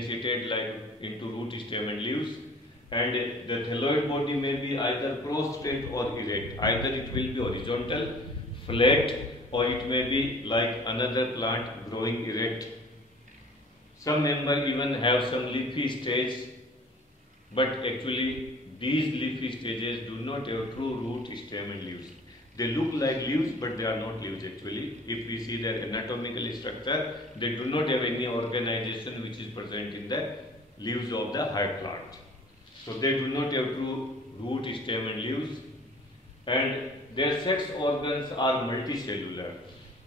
differentiated like into root, stem and leaves. And the thalloid body may be either prostrate or erect. Either it will be horizontal, flat, or it may be like another plant growing erect. Some member even have some leafy stage, but actually these leafy stages do not have true root, stem and leaves. They look like leaves, but they are not leaves actually. If we see their anatomical structure, they do not have any organization which is present in the leaves of the high plant. So they do not have true root, stem and leaves, and their sex organs are multicellular.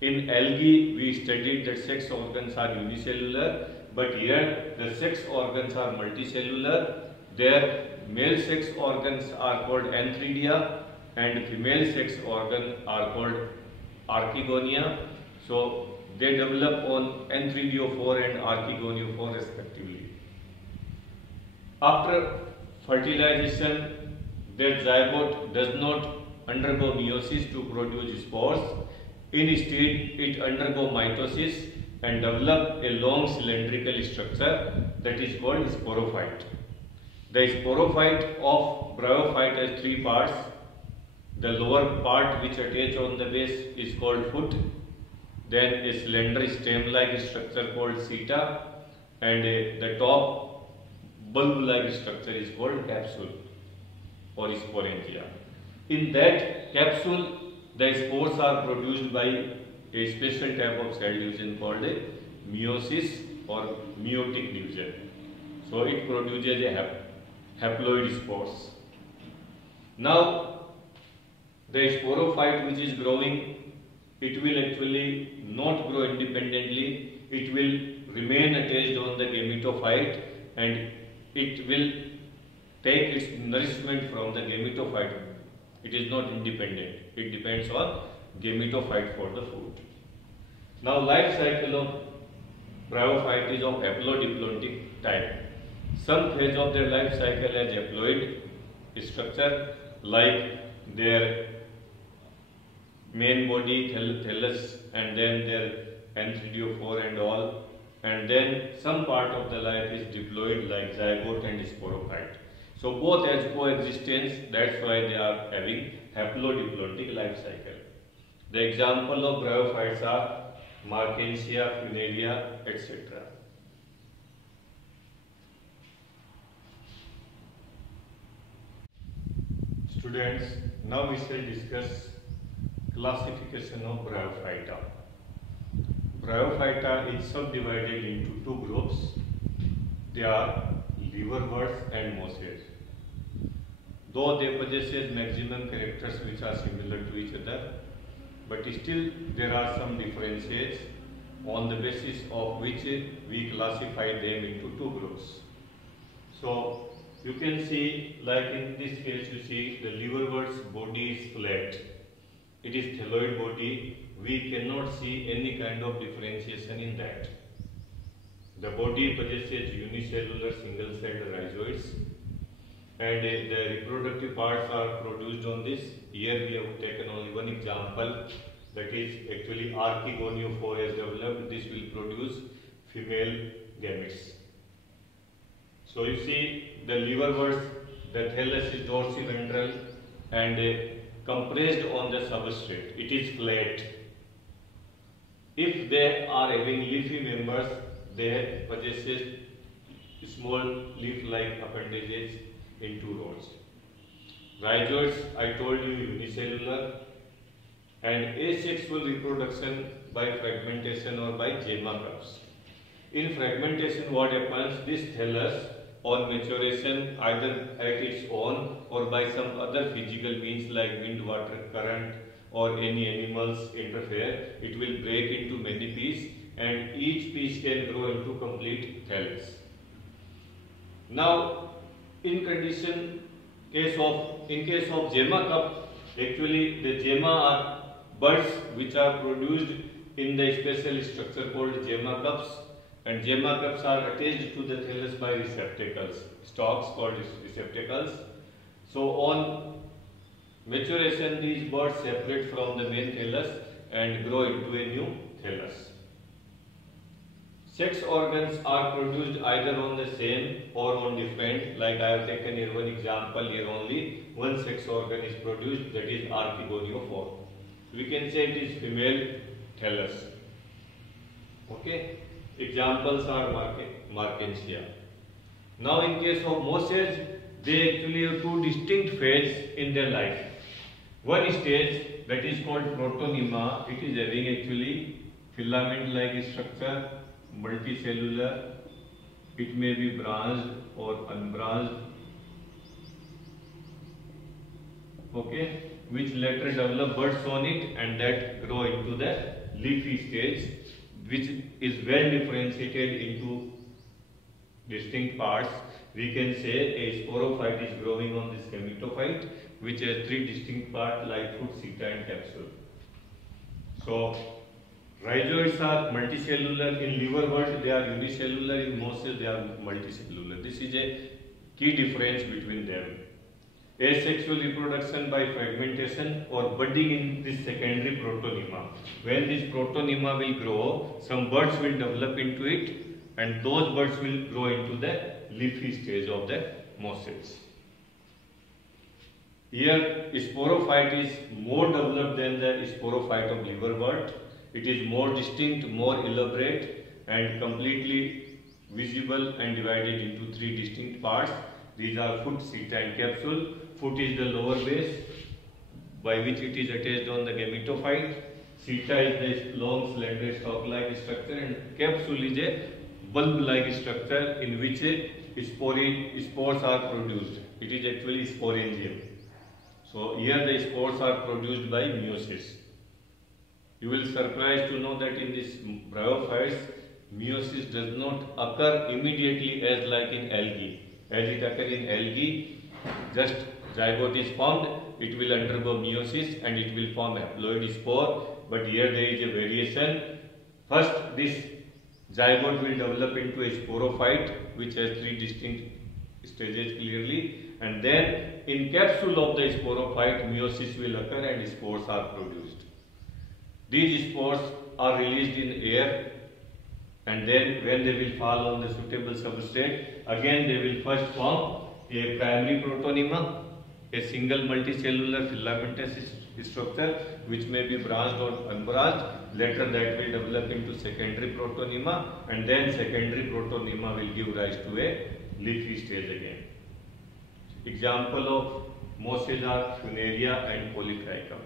In algae we studied that sex organs are unicellular, but here the sex organs are multicellular. Their male sex organs are called antheridia and female sex organ are called archegonia. So they develop on antheridophore and archegoniophore respectively. After fertilization, their zygote does not undergo meiosis to produce spores. Instead, it undergoes mitosis and develop a long cylindrical structure that is called sporophyte. The sporophyte of bryophyte has three parts. The lower part which attach on the base is called foot. Then a slender stem-like structure called seta, and the top bulb-like structure is called capsule or sporangia. In that capsule, the spores are produced by a special type of cell division called a meiosis or meiotic division. So it produces a haploid spores. Now the sporophyte which is growing, it will actually not grow independently. It will remain attached on the gametophyte and it will take its nourishment from the gametophyte. It is not independent. It depends on gametophyte for the food. Now life cycle of bryophyte is of haplodiplontic type. Some phase of their life cycle has haploid structure like their main body, thallus, and then their antheridophore and all, and then some part of the life is diploid like zygote and sporophyte. So both has coexistence, that's why they are having haplodiplontic life cycle. The example of bryophytes are Markensia, Funaria, etc. Students, now we shall discuss classification of Bryophyta. Bryophyta is subdivided into two groups. They are liverworts and mosses. Though they possess maximum characters which are similar to each other, but still there are some differences on the basis of which we classify them into two groups. So you can see, like in this case, you see the liverwort's body is flat. It is thalloid body. We cannot see any kind of differentiation in that. The body possesses unicellular single-celled rhizoids, and the reproductive parts are produced on this. Here we have taken only one example, that is actually archegoniophore has developed. This will produce female gametes. So you see the liverworts, the thallus is dorsiventral and compressed on the substrate. It is flat. If they are having leafy members, they possess small leaf-like appendages in two rows. Rhizoids, I told you, unicellular, and asexual reproduction by fragmentation or by gemma cups. In fragmentation, what happens? This thallus on maturation, either at its own or by some other physical means like wind, water, current, or any animals interfere, it will break into many pieces, and each piece can grow into complete thallus. Now, in case of gemma cup, actually the gemma are buds which are produced in the special structure called gemma cups, and gemma cups are attached to the thallus by receptacles, stalks called receptacles. So on maturation, these buds separate from the main thallus and grow into a new thallus. Sex organs are produced either on the same or on different. Like I have taken here one example, here only one sex organ is produced, that is archegoniophore. We can say it is female thallus. Okay. Examples are Markensia. Now in case of mosses, they actually have two distinct phases in their life. One stage that is called protonema, it is having actually filament-like structure, multicellular, it may be branched or unbranched, okay, which later develop buds on it and that grow into the leafy stage, which is well differentiated into distinct parts. We can say a sporophyte is growing on this gametophyte, which has three distinct parts like foot, seta and capsule. So rhizoids are multicellular. In liver world they are unicellular, in mosses they are multicellular. This is a key difference between them. Asexual reproduction by fragmentation or budding in this secondary protonema. When this protonema will grow, some buds will develop into it and those buds will grow into the leafy stage of the mosses. Here sporophyte is more developed than the sporophyte of liverwort. It is more distinct, more elaborate and completely visible and divided into three distinct parts. These are foot, seta and capsule. Foot is the lower base by which it is attached on the gametophyte. Seta is the long slender stalk-like structure and capsule is a bulb-like structure in which spores are produced. It is actually sporangium. So here the spores are produced by meiosis. You will be surprised to know that in this bryophytes, meiosis does not occur immediately as like in algae. As it occurs in algae, just zygote is formed, it will undergo meiosis and it will form haploid spore. But here there is a variation. First, this zygote will develop into a sporophyte which has three distinct stages clearly, and then in capsule of the sporophyte meiosis will occur and spores are produced. These spores are released in air and then when they will fall on the suitable substrate, again they will first form a primary protonema, a single multicellular filamentous structure which may be branched or unbranched. Later that will develop into secondary protonema and then secondary protonema will give rise to a leafy stage again. Example of mosses are Funaria and Polytrichum.